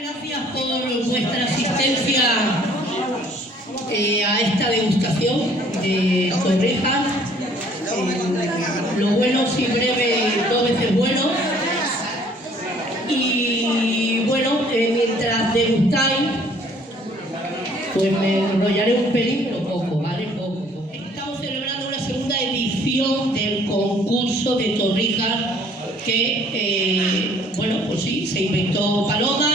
Gracias por vuestra asistencia a esta degustación de torrijas. Lo bueno si breve, 2 veces bueno. Y bueno, mientras degustáis, pues me enrollaré un pelín, pero poco, ¿vale? Poco. Estamos celebrando la segunda edición del concurso de torrijas que, bueno, pues sí, se inventó Paloma,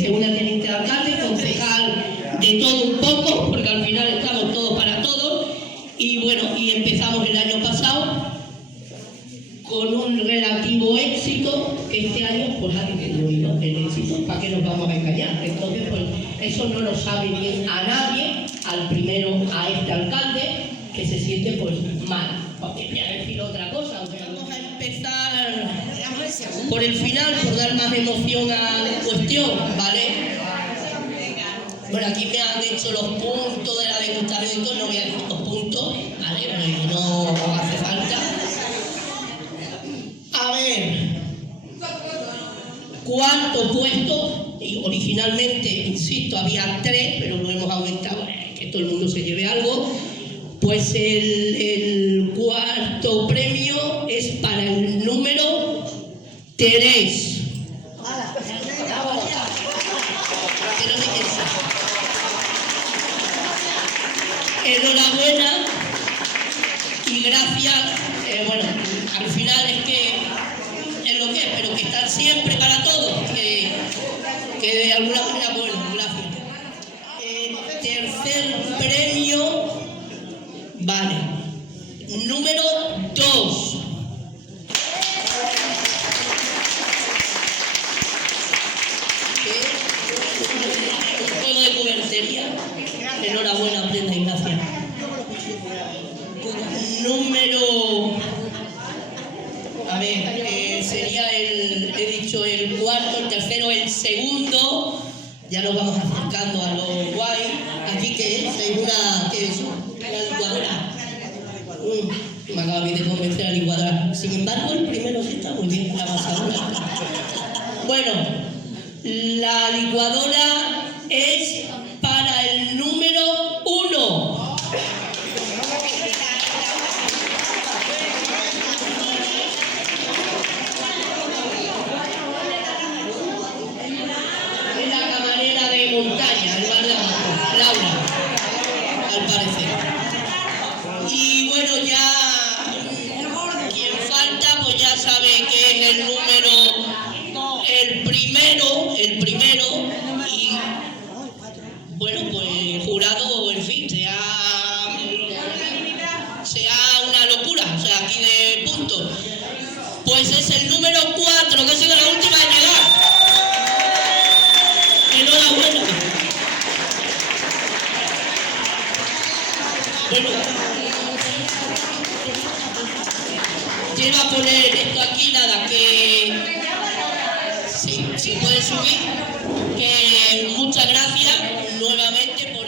según la teniente de alcalde, concejal de todo un poco, porque al final estamos todos para todos. Y bueno, y empezamos el año pasado con un relativo éxito. Este año pues ha disminuido el éxito, ¿para qué nos vamos a engañar? Entonces pues eso no lo sabe bien a nadie, al primero a este alcalde, que se siente pues mal, porque voy a decir otra cosa. Vamos a empezar por el final, por dar más emoción a la cuestión, ¿vale? Bueno, aquí me han hecho los puntos de la degustación y todo, no voy a decir los puntos, ¿vale? Porque no hace falta. A ver, cuarto puesto, y originalmente, insisto, había 3, pero lo hemos aumentado, que todo el mundo se lleve algo. Pues el cuarto premio es para el número 3. Enhorabuena y gracias. Bueno, al final es que es lo que es, pero que están siempre para todos, que de alguna manera, bueno, gracias. Tercer premio, vale, número 2. Un juego de cubertería. Enhorabuena, Brenda, y gracias. Número, a ver, sería he dicho el cuarto, el tercero, el segundo. Ya nos vamos acercando a lo guay. Aquí que es una licuadora. Me acaba de convencer a la licuadora. Sin embargo, el primero sí está muy bien, la pasadora. Bueno, la licuadora es para el número 1. Es la camarera de montaña, el bar de abajo, Laura, al parecer. Y bueno, ya quien falta, pues ya sabe que es el número, el primero, y bueno, pues el jurado, en fin, sea una locura, o sea, aquí de puntos. Pues es el número 4, que ha sido la última en llegar. Enhorabuena. Bueno, quiero poner esto aquí, nada, que si puede subir, que muchas gracias nuevamente.